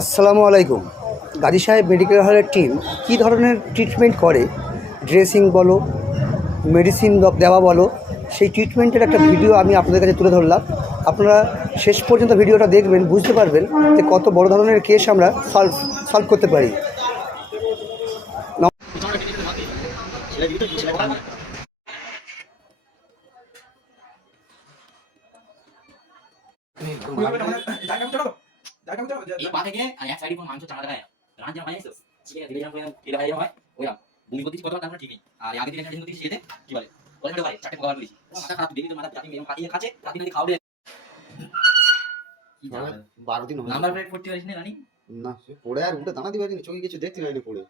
আসসালামু আলাইকুম। গাজী সাহেব মেডিকেল হলের টিম কী ধরনের ট্রিটমেন্ট করে, ড্রেসিং বলো, মেডিসিন দেওয়া বলো, সেই ট্রিটমেন্টের একটা ভিডিও আমি আপনাদের কাছে তুলে ধরলাম। আপনারা শেষ পর্যন্ত ভিডিওটা দেখবেন, বুঝতে পারবেন যে কত বড় ধরনের কেস আমরা সলভ করতে পারি। এই পা থেকে আর এক সাইডে কোনো মাংস চামড়া দেখায় না। রান যেন বানিয়েছো ঠিক আছে, দিলে যেন এটা হয় হয় ওইরকম ভূমি করতেছি কতবার তারপর ঠিক নেই। আর আগে দিন একটা দিন করতেছি সেতে কি বলে বলে ছোট ভাই চারটে পকাবার করেছি মাথা খারাপ দেখি তো মাথা চাটি মেয়ে পাকিয়ে খাচ্ছে রাতে নাকি খাওয়া কি জানে 12 দিন হয়ে নাম্বার প্লেট করতে পারিস না রানি না সে পড়ে আর উঠে দাঁড়াতে পারিনি, চোখে কিছু দেখতে পাইনি পড়ে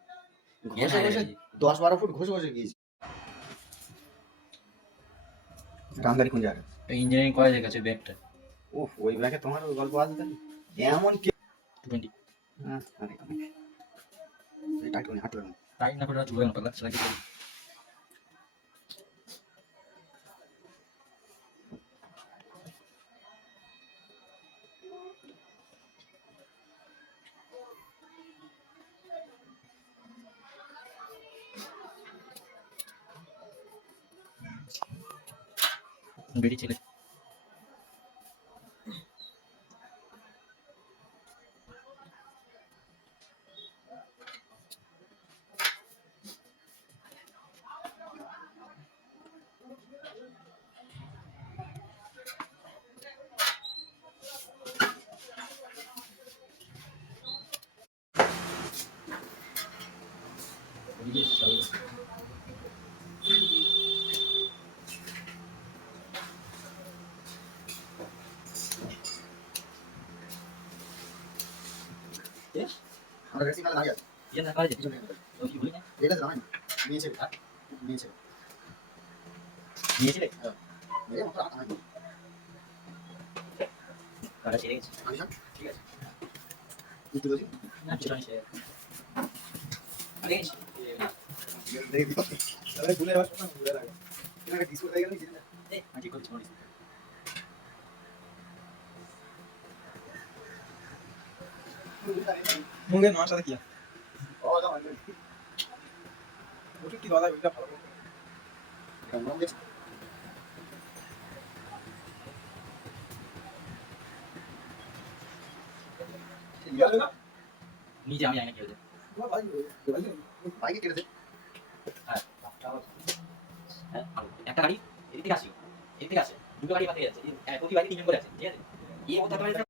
গ্যাস ঘষে হয়ে ঘষে গেছে 10-12 ফুট ঘষে ঘষে গিয়েছি। রামদারি কোন জায়গায়? ইঞ্জিনিয়ারিং কলেজের কাছে ব্যাগটা ওই ব্যাগে তোমার গল্প আছে তাই এমন কি 20 হ্যাঁ আরে এই টাইট করে হাঁটতে পারবো না। টাইম না করে চুবে না পাগলা সেটা কি বেরিয়ে ছেলে আমরা রেসিং খেলা দাঁড়িয়ে আছে ইয়ে না কলেজে পিছনে তুই কি বলি না এটা জানাই নিয়েছে নিয়েছে নিয়েছিলে মেরে মতো রাত আমি কাটা ছেড়ে গেছে আমি জান ঠিক আছে তুই তো বলছিস না চলে সে আরে দেখি দিও তাহলে ভুলে যাওয়ার সময় ভুলে লাগে এটা ডিসকো হয়ে গেল না এই আজকে করছি মনে মুঙ্গের মার সাথে কি ও দাও আমি ওষুধ কি দাদা ওইটা ভালো কেমন দেখছ নিজে আমি আইনা খেয়ে বাইকে কেটে দে হ্যাঁ একটা গাড়ি এদিক থেকে আসি এদিক থেকে আসে দুটো গাড়ি বাতিল যাচ্ছে প্রতি গাড়ি তিনজন করে আছে ঠিক আছে এই কথা